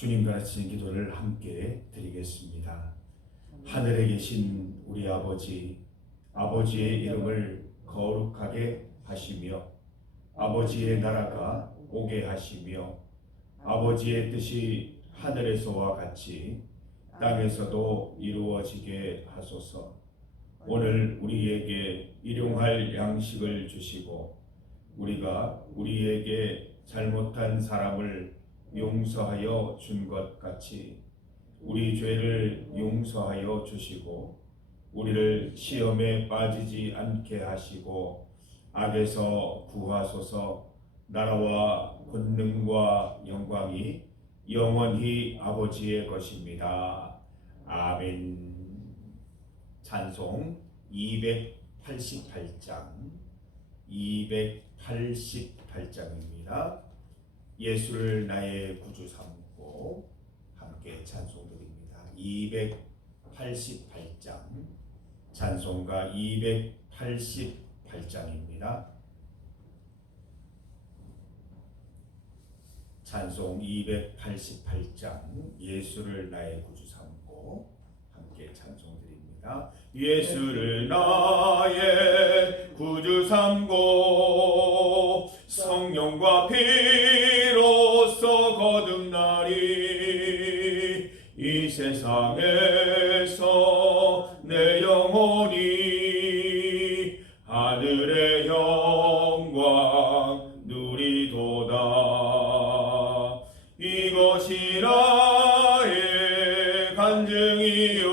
주님과 같이 기도를 함께 드리겠습니다. 하늘에 계신 우리 아버지, 아버지의 이름을 거룩하게 하시며 아버지의 나라가 오게 하시며 아버지의 뜻이 하늘에서와 같이 땅에서도 이루어지게 하소서. 오늘 우리에게 일용할 양식을 주시고 우리가 우리에게 잘못한 사람을 용서하여 준 것 같이 우리 죄를 용서하여 주시고 우리를 시험에 빠지지 않게 하시고 악에서 구하소서. 나라와 권능과 영광이 영원히 아버지의 것입니다. 아멘. 찬송 288장입니다. 예수를 나의 구주 삼고 함께 찬송드립니다. 288장 찬송가 288장입니다. 찬송 288장 예수를 나의 구주 삼고 함께 찬송드립니다. 예수를 나의 구주 삼고 성령과 피로써 거듭나리. 이 세상에서 내 영혼이 하늘의 영광 누리도다. 이것이 나의 간증이요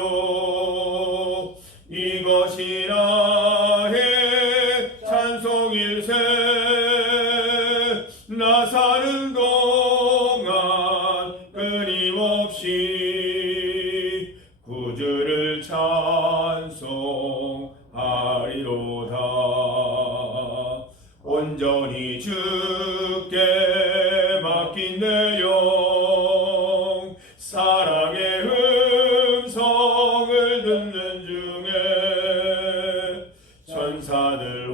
이것이 나의 찬송일세. 나 사는 동안 끊임없이 구주를 찬송하리로다. 온전히 주께 맡긴 내 영 사랑의 음성을 듣는 중에 천사들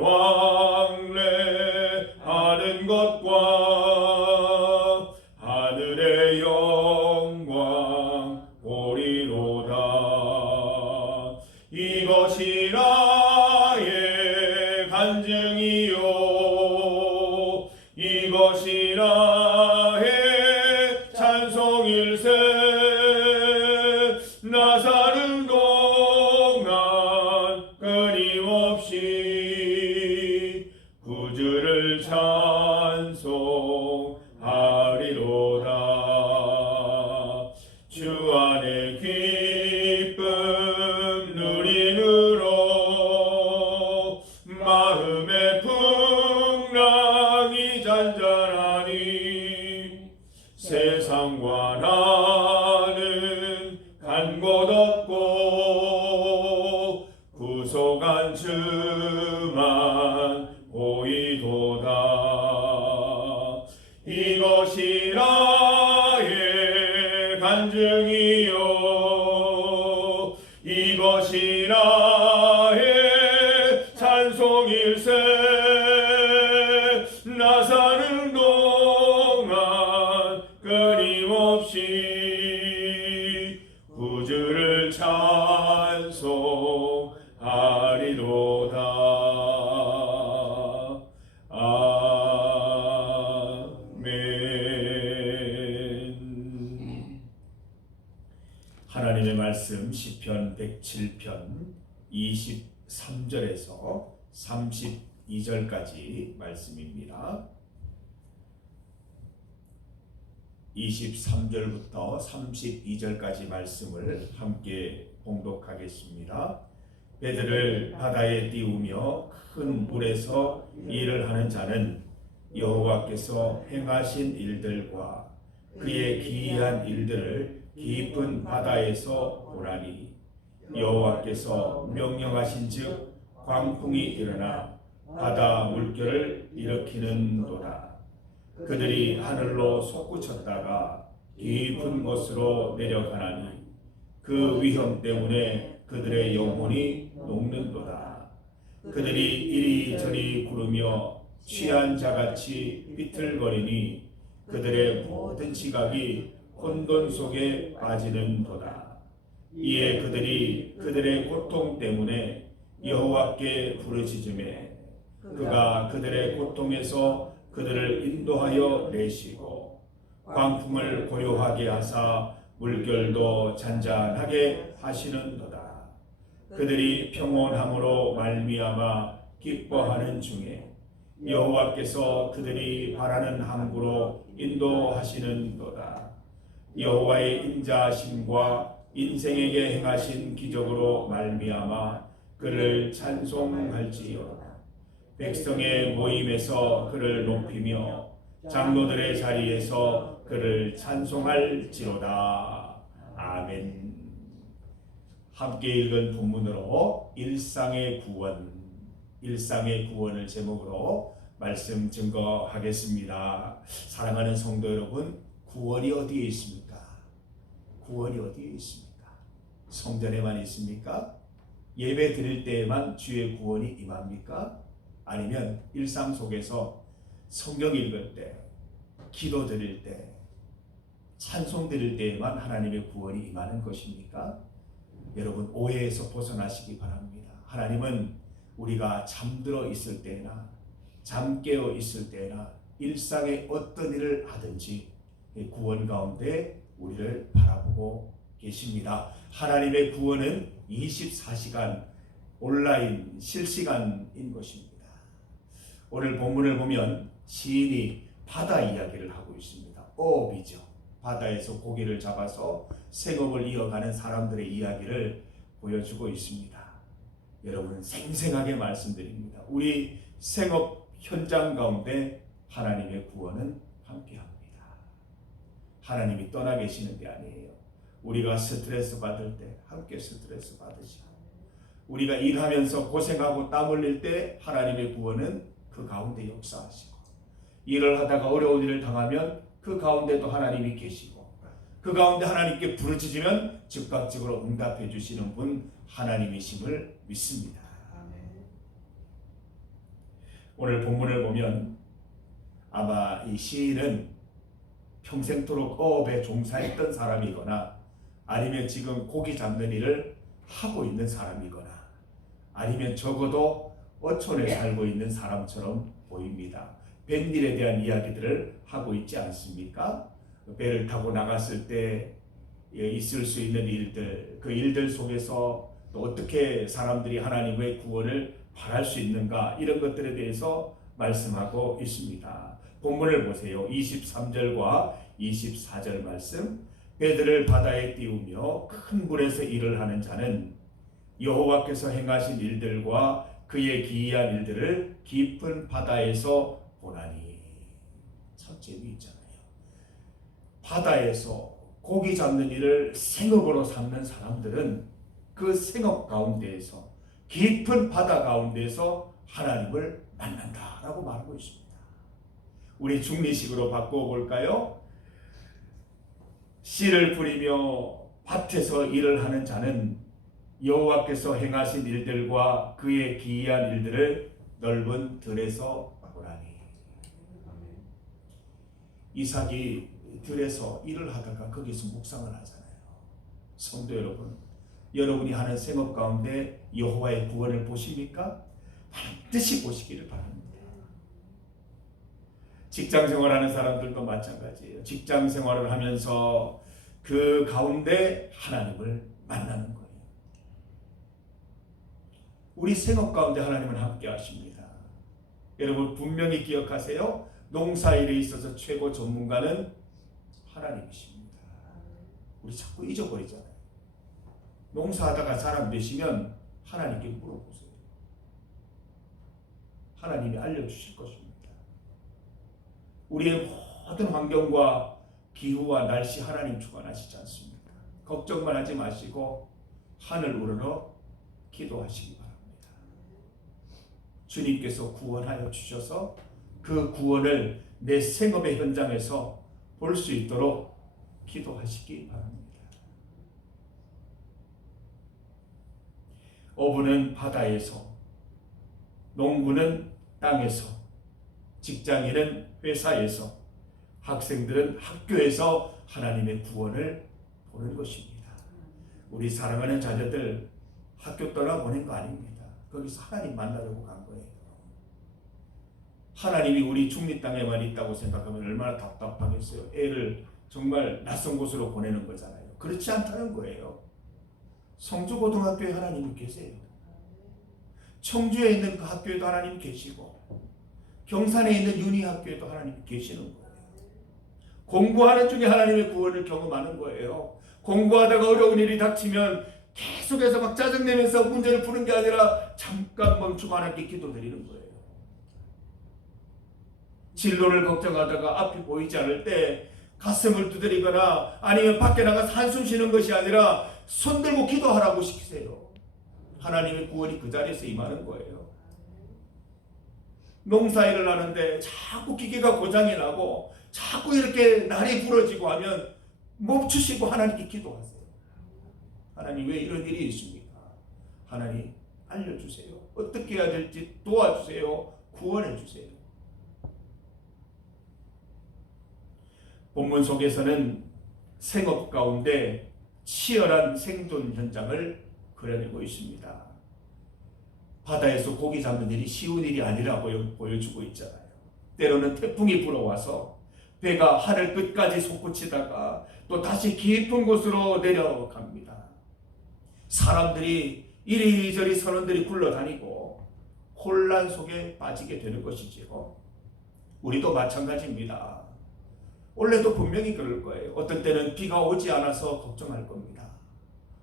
왕래하는 것과 하늘의 영광 보리로다. 이것이 나의 간증이요 이것이 나의 찬송일세. 나 사는 동안 끊임없이 구주를 찬송하리로다. 주 안에 기쁨 누림으로 마음의 풍랑이 잔잔하니 세상과 나는 간 곳 없고 구속한 주만 보이도다. 이것이 나의 간증이요 이것이 나의 찬송일세. 나 사는 동안 끊임없이 구주를 찬송하리로다. 아멘. 하나님의 말씀 시편 107편 23절에서 32절까지 말씀입니다. 23절부터 32절까지 말씀을 함께 봉독하겠습니다. 배들을 바다에 띄우며 큰 물에서 일을 하는 자는 여호와께서 행하신 일들과 그의 기이한 일들을 깊은 바다에서 보라니. 여호와께서 명령하신즉 광풍이 일어나 바다 물결을 일으키는도다. 그들이 하늘로 솟구쳤다가 깊은 곳으로 내려가나니 그 위험 때문에 그들의 영혼이 녹는도다. 그들이 이리저리 구르며 취한 자같이 비틀거리니 그들의 모든 지각이 혼돈 속에 빠지는도다. 이에 그들이 그들의 고통 때문에 여호와께 부르짖음에 그가 그들의 고통에서 그들을 인도하여 내시고 광풍을 고요하게 하사 물결도 잔잔하게 하시는도다. 그들이 평온함으로 말미암아 기뻐하는 중에 여호와께서 그들이 바라는 항구로 인도하시는도다. 여호와의 인자하심과 인생에게 행하신 기적으로 말미암아 그를 찬송할지어다. 백성의 모임에서 그를 높이며 장로들의 자리에서 그를 찬송할지로다. 아멘. 함께 읽은 본문으로 일상의 구원을 제목으로 말씀 증거하겠습니다. 사랑하는 성도 여러분, 구원이 어디에 있습니까? 구원이 어디에 있습니까? 성전에만 있습니까? 예배 드릴 때에만 주의 구원이 임합니까? 아니면 일상 속에서 성경 읽을 때, 기도 드릴 때, 찬송 드릴 때에만 하나님의 구원이 임하는 것입니까? 여러분, 오해에서 벗어나시기 바랍니다. 하나님은 우리가 잠들어 있을 때나 잠 깨어 있을 때나 일상의 어떤 일을 하든지 구원 가운데 우리를 바라보고 계십니다. 하나님의 구원은 24시간 온라인 실시간인 것입니다. 오늘 본문을 보면 시인이 바다 이야기를 하고 있습니다. 어업이죠. 바다에서 고기를 잡아서 생업을 이어가는 사람들의 이야기를 보여주고 있습니다. 여러분, 생생하게 말씀드립니다. 우리 생업 현장 가운데 하나님의 구원은 함께합니다. 하나님이 떠나 계시는 게 아니에요. 우리가 스트레스 받을 때 함께 스트레스 받으시고, 우리가 일하면서 고생하고 땀 흘릴 때 하나님의 구원은 그 가운데 역사하시고, 일을 하다가 어려운 일을 당하면 그 가운데도 하나님이 계시고, 그 가운데 하나님께 부르짖으면 즉각적으로 응답해 주시는 분 하나님이심을 믿습니다. 오늘 본문을 보면 아마 이 시인은 평생토록 어업에 종사했던 사람이거나 아니면 지금 고기 잡는 일을 하고 있는 사람이거나 아니면 적어도 어촌에 살고 있는 사람처럼 보입니다. 뱃일에 대한 이야기들을 하고 있지 않습니까? 배를 타고 나갔을 때 있을 수 있는 일들, 그 일들 속에서 또 어떻게 사람들이 하나님의 구원을 바랄 수 있는가, 이런 것들에 대해서 말씀하고 있습니다. 본문을 보세요. 23절과 24절 말씀. 배들을 바다에 띄우며 큰 물에서 일을 하는 자는 여호와께서 행하신 일들과 그의 기이한 일들을 깊은 바다에서 보나니. 첫 재미있잖아요. 바다에서 고기 잡는 일을 생업으로 삼는 사람들은 그 생업 가운데에서, 깊은 바다 가운데에서 하나님을 만난다라고 말하고 있습니다. 우리 중리식으로 바꿔볼까요? 씨를 뿌리며 밭에서 일을 하는 자는 여호와께서 행하신 일들과 그의 기이한 일들을 넓은 들에서 보라니. 이삭이 들에서 일을 하다가 거기서 묵상을 하잖아요. 성도 여러분, 여러분이 하는 생업 가운데 여호와의 구원을 보십니까? 반드시 보시기를 바랍니다. 직장 생활하는 사람들도 마찬가지예요. 직장 생활을 하면서 그 가운데 하나님을 만나는 거예요. 우리 생업 가운데 하나님은 함께 하십니다. 여러분, 분명히 기억하세요. 농사일에 있어서 최고 전문가는 하나님이십니다. 우리 자꾸 잊어버리잖아요. 농사하다가 잘 안 되시면 하나님께 물어보세요. 하나님이 알려주실 것입니다. 우리의 모든 환경과 기후와 날씨 하나님 주관하시지 않습니까? 걱정만 하지 마시고 하늘 우러러 기도하시기 바랍니다. 주님께서 구원하여 주셔서 그 구원을 내 생업의 현장에서 볼 수 있도록 기도하시기 바랍니다. 어부는 바다에서, 농부는 땅에서, 직장인은 회사에서, 학생들은 학교에서 하나님의 구원을 보는 것입니다. 우리 사랑하는 자녀들 학교 떠나보낸 거 아닙니다. 거기서 하나님 만나려고 간 거예요. 하나님이 우리 중립 땅에만 있다고 생각하면 얼마나 답답하겠어요. 애를 정말 낯선 곳으로 보내는 거잖아요. 그렇지 않다는 거예요. 성주고등학교에 하나님이 계세요. 청주에 있는 그 학교에도 하나님 계시고 경산에 있는 윤희학교에도 하나님 계시는 거예요. 공부하는 중에 하나님의 구원을 경험하는 거예요. 공부하다가 어려운 일이 닥치면 계속해서 막 짜증내면서 문제를 푸는 게 아니라 잠깐 멈추고 하나님께 기도드리는 거예요. 진로를 걱정하다가 앞이 보이지 않을 때 가슴을 두드리거나 아니면 밖에 나가서 한숨 쉬는 것이 아니라 손들고 기도하라고 시키세요. 하나님의 구원이 그 자리에서 임하는 거예요. 농사일을 하는데 자꾸 기계가 고장이 나고 자꾸 이렇게 날이 부러지고 하면 멈추시고 하나님께 기도하세요. 하나님 왜 이런 일이 있습니까? 하나님 알려주세요. 어떻게 해야 될지 도와주세요. 구원해 주세요. 본문 속에서는 생업 가운데 치열한 생존 현장을 그려내고 있습니다. 바다에서 고기 잡는 일이 쉬운 일이 아니라고 보여주고 있잖아요. 때로는 태풍이 불어와서 배가 하늘 끝까지 솟구치다가 또 다시 깊은 곳으로 내려갑니다. 사람들이 이리저리 선원들이 굴러다니고 혼란 속에 빠지게 되는 것이지요. 우리도 마찬가지입니다. 원래도 분명히 그럴 거예요. 어떤 때는 비가 오지 않아서 걱정할 겁니다.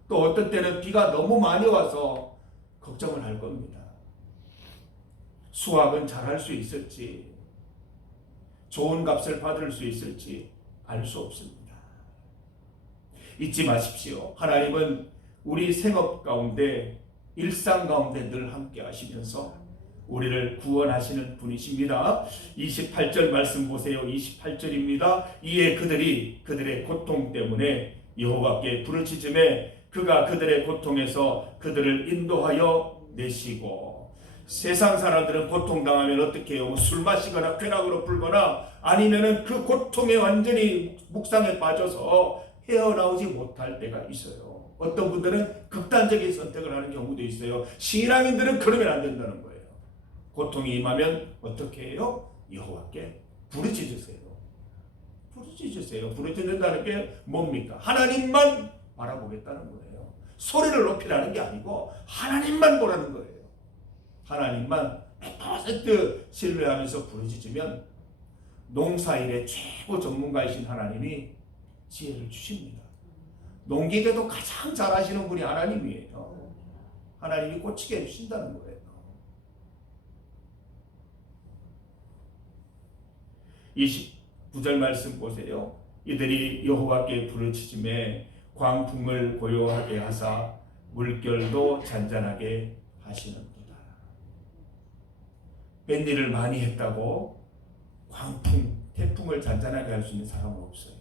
또 어떤 때는 비가 너무 많이 와서 걱정을 할 겁니다. 수확은 잘할 수 있을지, 좋은 값을 받을 수 있을지 알 수 없습니다. 잊지 마십시오. 하나님은 우리 생업 가운데, 일상 가운데 늘 함께 하시면서 우리를 구원하시는 분이십니다. 28절 말씀 보세요. 28절입니다. 이에 그들이 그들의 고통 때문에 여호와께 부르짖음에 그가 그들의 고통에서 그들을 인도하여 내시고. 세상 사람들은 고통당하면 어떻게 해요? 술 마시거나 쾌락으로 풀거나 아니면은 그 고통에 완전히 묵상에 빠져서 헤어나오지 못할 때가 있어요. 어떤 분들은 극단적인 선택을 하는 경우도 있어요. 신앙인들은 그러면 안 된다는 거예요. 고통이 임하면 어떻게 해요? 여호와께 부르짖으세요. 부르짖으세요. 부르짖는다는 게 뭡니까? 하나님만 바라보겠다는 거예요. 소리를 높이라는 게 아니고 하나님만 보라는 거예요. 하나님만 100% 신뢰하면서 부르짖으면 농사일의 최고 전문가이신 하나님이 지혜를 주십니다. 농기계도 가장 잘 아시는 분이 하나님이에요. 하나님이 꽂히게 해주신다는 거예요. 29절 말씀 보세요. 이들이 여호와께 부르짖음에 광풍을 고요하게 하사 물결도 잔잔하게 하시는도다. 뱃일을 많이 했다고 광풍, 태풍을 잔잔하게 할 수 있는 사람은 없어요.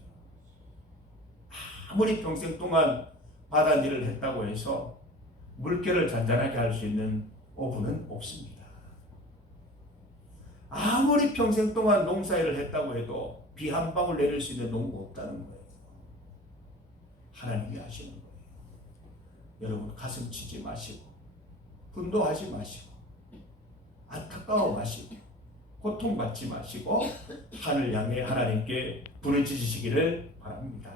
아무리 평생 동안 바다일을 했다고 해서 물결을 잔잔하게 할 수 있는 어부는 없습니다. 아무리 평생 동안 농사일을 했다고 해도 비 한 방울 내릴 수 있는 농부 없다는 거예요. 하나님이 하시는 거예요. 여러분 가슴 치지 마시고 분노하지 마시고 안타까워 마시고 고통받지 마시고 하늘 향해 하나님께 부르짖으시기를 바랍니다.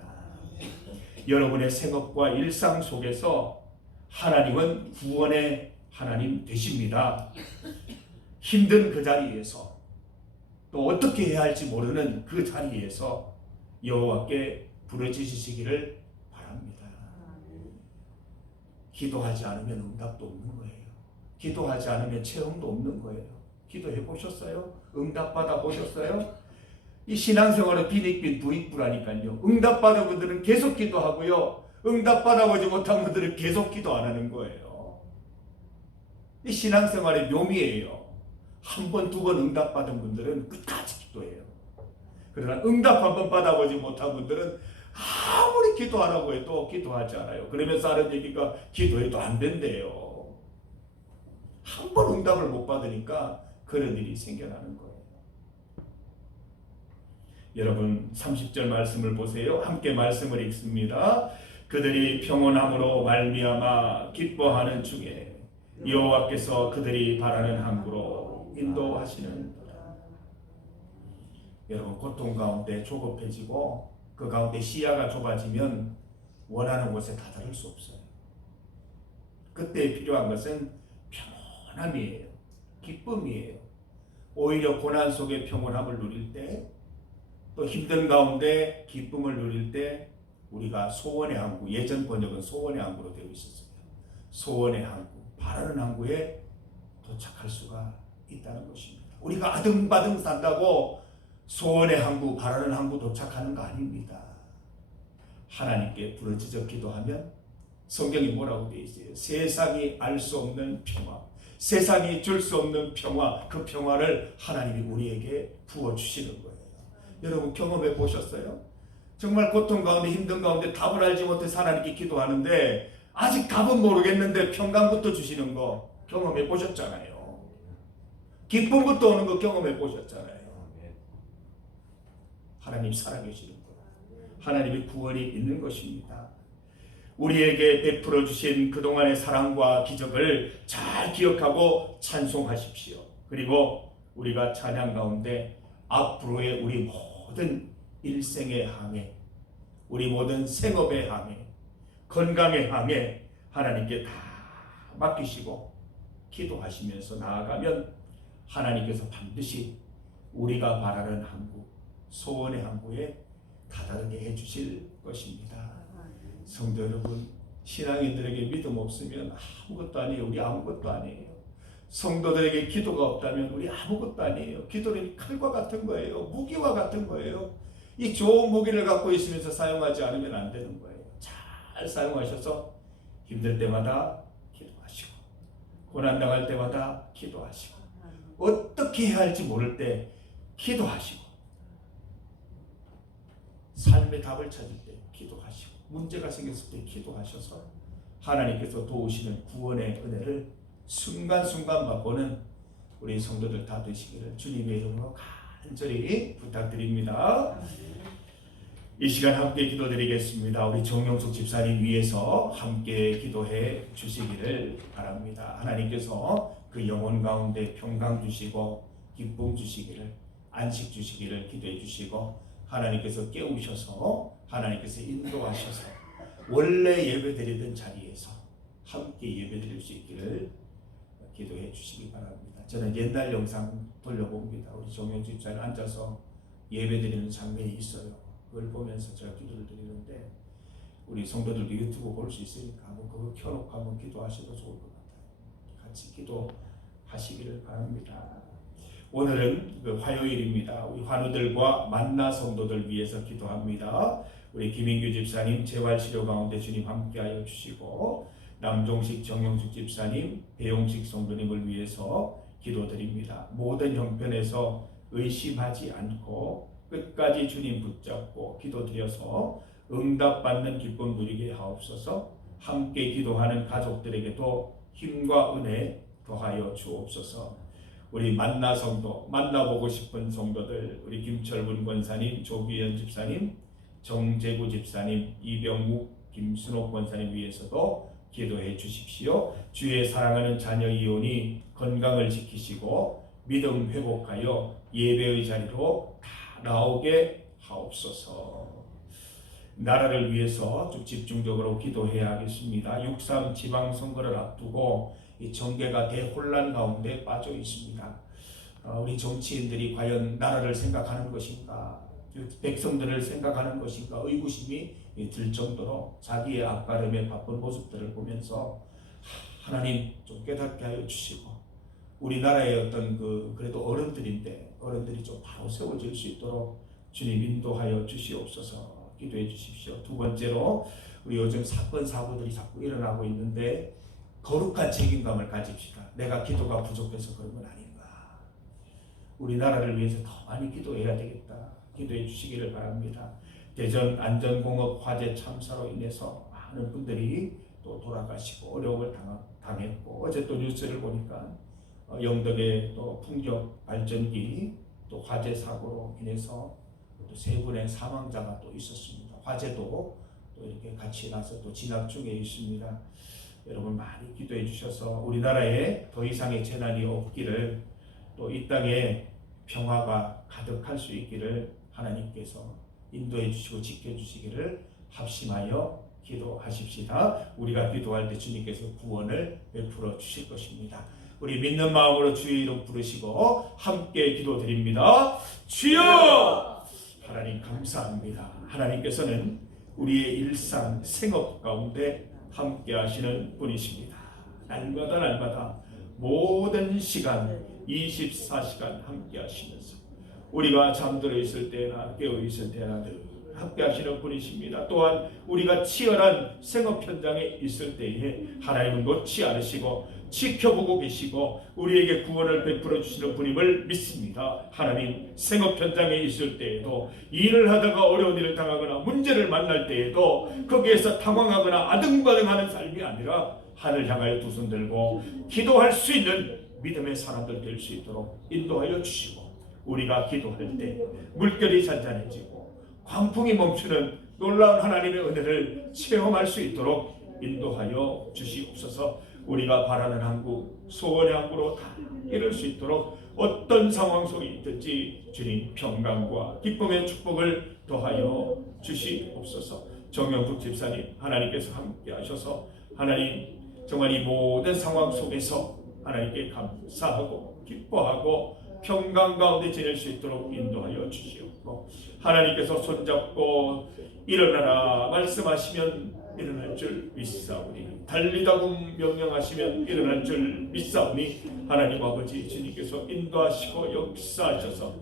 여러분의 생업과 일상 속에서 하나님은 구원의 하나님 되십니다. 힘든 그 자리에서 또 어떻게 해야 할지 모르는 그 자리에서 여호와께 부르짖으시기를 바랍니다. 기도하지 않으면 응답도 없는 거예요. 기도하지 않으면 체험도 없는 거예요. 기도해 보셨어요? 응답받아 보셨어요? 이 신앙생활은 빈익빈 부익부라니까요. 응답받은 분들은 계속 기도하고요. 응답받아보지 못한 분들은 계속 기도 안 하는 거예요. 이 신앙생활의 묘미예요. 한 번, 두 번 응답받은 분들은 끝까지 기도해요. 그러나 응답 한 번 받아보지 못한 분들은 아무리 기도하라고 해도 기도하지 않아요. 그러면서 하는 얘기가 기도해도 안 된대요. 한 번 응답을 못 받으니까 그런 일이 생겨나는 거예요. 여러분 30절 말씀을 보세요. 함께 말씀을 읽습니다. 그들이 평온함으로 말미암아 기뻐하는 중에 여호와께서 그들이 바라는 항구로 인도하시는도다. 여러분 고통 가운데 조급해지고 그 가운데 시야가 좁아지면 원하는 곳에 다다를 수 없어요. 그때 필요한 것은 평온함이에요. 기쁨이에요. 오히려 고난 속에 평온함을 누릴 때, 또 힘든 가운데 기쁨을 누릴 때 우리가 소원의 항구, 예전 번역은 소원의 항구로 되어 있었어요. 소원의 항구, 바라는 항구에 도착할 수가 있다는 것입니다. 우리가 아등바등 산다고 소원의 항구, 바라는 항구 도착하는 거 아닙니다. 하나님께 부르짖어 기도하면 성경이 뭐라고 되어 있어요? 세상이 알 수 없는 평화, 세상이 줄 수 없는 평화, 그 평화를 하나님이 우리에게 부어주시는 거예요. 여러분 경험해 보셨어요? 정말 고통 가운데 힘든 가운데 답을 알지 못해서 하나님께 기도하는데 아직 답은 모르겠는데 평강부터 주시는 거 경험해 보셨잖아요. 기쁨부터 오는 거 경험해 보셨잖아요. 하나님 살아계시는 거예요. 하나님의 구원이 있는 것입니다. 우리에게 베풀어 주신 그동안의 사랑과 기적을 잘 기억하고 찬송하십시오. 그리고 우리가 찬양 가운데 앞으로의 우리 모든 일생의 항해, 우리 모든 생업의 항해, 건강의 항해 하나님께 다 맡기시고 기도하시면서 나아가면 하나님께서 반드시 우리가 바라는 항구, 소원의 항구에 다다르게 해주실 것입니다. 성도 여러분, 신앙인들에게 믿음 없으면 아무것도 아니에요. 우리 아무것도 아니에요. 성도들에게 기도가 없다면 우리 아무것도 아니에요. 기도는 칼과 같은 거예요. 무기와 같은 거예요. 이 좋은 무기를 갖고 있으면서 사용하지 않으면 안 되는 거예요. 잘 사용하셔서 힘들 때마다 기도하시고, 고난당할 때마다 기도하시고, 어떻게 해야 할지 모를 때 기도하시고, 삶의 답을 찾을 때 기도하시고, 문제가 생겼을 때 기도하셔서 하나님께서 도우시는 구원의 은혜를 순간순간 맛보는 우리 성도들 다 되시기를 주님의 이름으로 간절히 부탁드립니다. 이 시간 함께 기도드리겠습니다. 우리 정명숙 집사님 위해서 함께 기도해 주시기를 바랍니다. 하나님께서 그 영혼 가운데 평강 주시고 기쁨 주시기를, 안식 주시기를 기도해 주시고, 하나님께서 깨우셔서 하나님께서 인도하셔서 원래 예배드리던 자리에서 함께 예배드릴 수 있기를 기도해 주시기 바랍니다. 저는 옛날 영상 돌려봅니다. 우리 정영주 집사님 앉아서 예배드리는 장면이 있어요. 그걸 보면서 제가 기도를 드리는데, 우리 성도들도 유튜브 볼 수 있으니까 한번 그거 켜놓고 한번 기도하셔도 좋을 것 같아요. 같이 기도하시기를 바랍니다. 오늘은 화요일입니다. 우리 환우들과 만나 성도들 위해서 기도합니다. 우리 김인규 집사님 재활치료 가운데 주님 함께하여 주시고, 남종식 정영숙 집사님, 배용식 성도님을 위해서 기도드립니다. 모든 형편에서 의심하지 않고 끝까지 주님 붙잡고 기도드려서 응답받는 기쁨 누리게 하옵소서. 함께 기도하는 가족들에게도 힘과 은혜 더하여 주옵소서. 우리 만나 성도, 만나보고 싶은 성도들, 우리 김철분 권사님, 조기현 집사님, 정재구 집사님, 이병묵, 김순옥 권사님 위해서도 기도해 주십시오. 주의 사랑하는 자녀 이온이 건강을 지키시고 믿음 회복하여 예배의 자리로 다 나오게 하옵소서. 나라를 위해서 좀 집중적으로 기도해야 하겠습니다. 6.3 지방선거를 앞두고 이 정계가 대혼란 가운데 빠져 있습니다. 우리 정치인들이 과연 나라를 생각하는 것인가, 백성들을 생각하는 것인가 의구심이 들 정도로 자기의 앞가림에 바쁜 모습들을 보면서 하나님 좀 깨닫게 하여 주시고, 우리나라의 어떤 그래도 어른들이 좀 바로 세워질 수 있도록 주님 인도하여 주시옵소서. 기도해 주십시오. 두 번째로, 우리 요즘 사건 사고들이 자꾸 일어나고 있는데 거룩한 책임감을 가집시다. 내가 기도가 부족해서 그런 건 아닌가. 우리나라를 위해서 더 많이 기도해야 되겠다. 기도해 주시기를 바랍니다. 대전 안전공업 화재 참사로 인해서 많은 분들이 또 돌아가시고 어려움을 당했고, 어제 또 뉴스를 보니까 영덕의 또 풍력 발전기 또 화재 사고로 인해서 또 또 세 분의 사망자가 또 있었습니다. 화재도 또 이렇게 같이 나서 또 진압 중에 있습니다. 여러분 많이 기도해 주셔서 우리나라에 더 이상의 재난이 없기를, 또 이 땅에 평화가 가득할 수 있기를 하나님께서 인도해 주시고 지켜 주시기를 합심하여 기도하십시다. 우리가 기도할 때 주님께서 구원을 베풀어 주실 것입니다. 우리 믿는 마음으로 주의 이름 부르시고 함께 기도드립니다. 주여! 하나님 감사합니다. 하나님께서는 우리의 일상 생업 가운데 함께 하시는 분이십니다. 날마다 모든 시간 24시간 함께 하시면서 우리가 잠들어 있을 때나 깨어 있을 때나 늘 함께 하시는 분이십니다. 또한 우리가 치열한 생업 현장에 있을 때에 하나님은 놓지 않으시고 지켜보고 계시고 우리에게 구원을 베풀어 주시는 분임을 믿습니다. 하나님, 생업 현장에 있을 때에도 일을 하다가 어려운 일을 당하거나 문제를 만날 때에도 거기에서 당황하거나 아등바등하는 삶이 아니라 하늘 향하여 두 손 들고 기도할 수 있는 믿음의 사람들 될 수 있도록 인도하여 주시고, 우리가 기도할 때 물결이 잔잔해지고 광풍이 멈추는 놀라운 하나님의 은혜를 체험할 수 있도록 인도하여 주시옵소서. 우리가 바라는 한국, 소원의 한국으로 다 이룰 수 있도록 어떤 상황 속에 있든지 주님 평강과 기쁨의 축복을 더하여 주시옵소서. 정영숙 집사님, 하나님께서 함께 하셔서 하나님 정말 이 모든 상황 속에서 하나님께 감사하고 기뻐하고 평강 가운데 지낼 수 있도록 인도하여 주시옵고, 하나님께서 손잡고 일어나라 말씀하시면 일어날 줄 믿사오니, 달리다고 명령하시면 일어날 줄 믿사오니, 하나님 아버지 주님께서 인도하시고 역사하셔서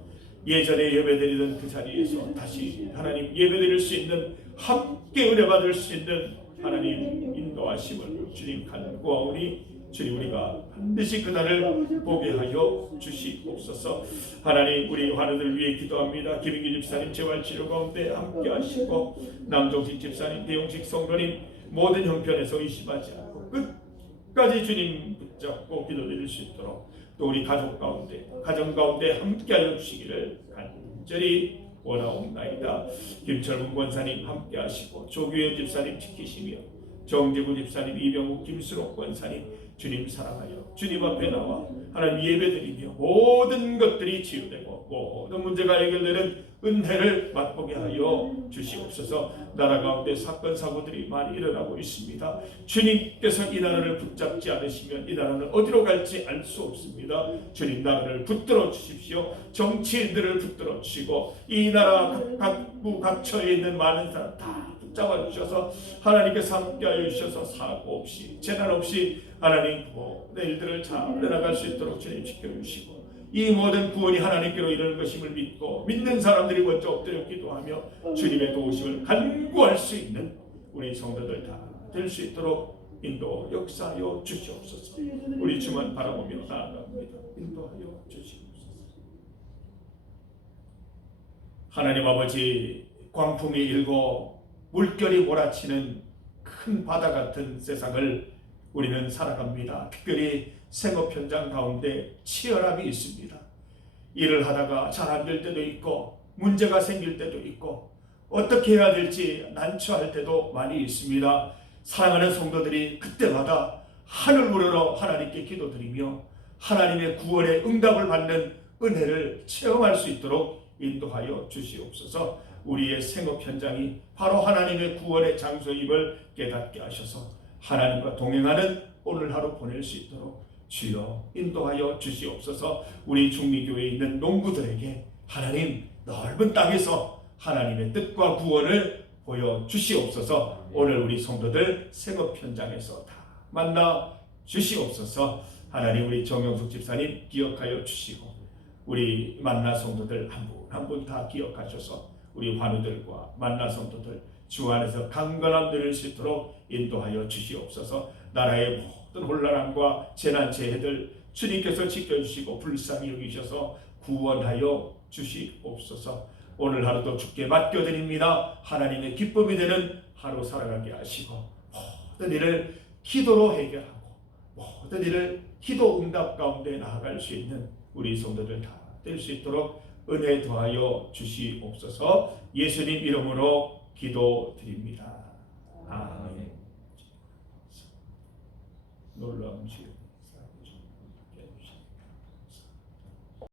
예전에 예배드리던 그 자리에서 다시 하나님 예배드릴 수 있는, 함께 은혜 받을 수 있는 하나님 인도하심을 주님 간구하오니, 주님 우리가 반드시 그날을 보게 하여 주시옵소서. 하나님, 우리 환우들 위해 기도합니다. 김인기 집사님 재활치료 가운데 함께 하시고, 남종식 집사님, 대용식 성도님 모든 형편에서 의심하지 않고 끝까지 주님 붙잡고 기도드릴 수 있도록, 또 우리 가족 가운데, 가정 가운데 함께 하여 주시기를 간절히 원하옵나이다. 김철문 권사님 함께 하시고, 조규현 집사님 지키시며, 정재구 집사님, 이병욱, 김수록 권사님 주님 사랑하여 주님 앞에 나와 하나님 예배드리며 모든 것들이 치유되고 모든 문제가 해결되는 은혜를 맛보게 하여 주시옵소서. 나라 가운데 사건 사고들이 많이 일어나고 있습니다. 주님께서 이 나라를 붙잡지 않으시면 이 나라는 어디로 갈지 알 수 없습니다. 주님, 나라를 붙들어 주십시오. 정치인들을 붙들어 주시고 이 나라 각부 각처에 있는 많은 사람 다 붙잡아 주셔서 하나님께서 함께하여 주셔서 사고 없이 재난 없이 하나님 모든 일들을 잘 해나갈 수 있도록 주님 지켜주시고, 이 모든 구원이 하나님께로 이르는 것임을 믿고 믿는 사람들이 먼저 엎드려 기도하며 주님의 도우심을 간구할 수 있는 우리 성도들 다 될 수 있도록 인도 역사하여 주시옵소서. 우리 주만 바라보며 나아갑니다. 인도하여 주시옵소서. 하나님 아버지, 광풍이 일고 물결이 몰아치는 큰 바다 같은 세상을 우리는 살아갑니다. 특별히 생업 현장 가운데 치열함이 있습니다. 일을 하다가 잘 안 될 때도 있고 문제가 생길 때도 있고 어떻게 해야 될지 난처할 때도 많이 있습니다. 사랑하는 성도들이 그때마다 하늘 우러러 하나님께 기도드리며 하나님의 구원의 응답을 받는 은혜를 체험할 수 있도록 인도하여 주시옵소서. 우리의 생업 현장이 바로 하나님의 구원의 장소임을 깨닫게 하셔서 하나님과 동행하는 오늘 하루 보낼 수 있도록 주여 인도하여 주시옵소서. 우리 중미교회에 있는 농부들에게 하나님 넓은 땅에서 하나님의 뜻과 구원을 보여주시옵소서. 오늘 우리 성도들 생업 현장에서 다 만나 주시옵소서. 하나님, 우리 정영숙 집사님 기억하여 주시고 우리 만나 성도들 한 분 한 분 다 기억하셔서 우리 환우들과 만나 성도들 주 안에서 강건함 누릴 수 있도록 인도하여 주시옵소서. 나라의 모든 혼란함과 재난 재해들 주님께서 지켜주시고 불쌍히 여기셔서 구원하여 주시옵소서. 오늘 하루도 주께 맡겨드립니다. 하나님의 기쁨이 되는 하루 살아가게 하시고 모든 일을 기도로 해결하고 모든 일을 기도 응답 가운데 나아갈 수 있는 우리 성도들 다 될 수 있도록 은혜 더하여 주시옵소서. 예수님 이름으로 기도드립니다. 아멘. 놀라운 주여.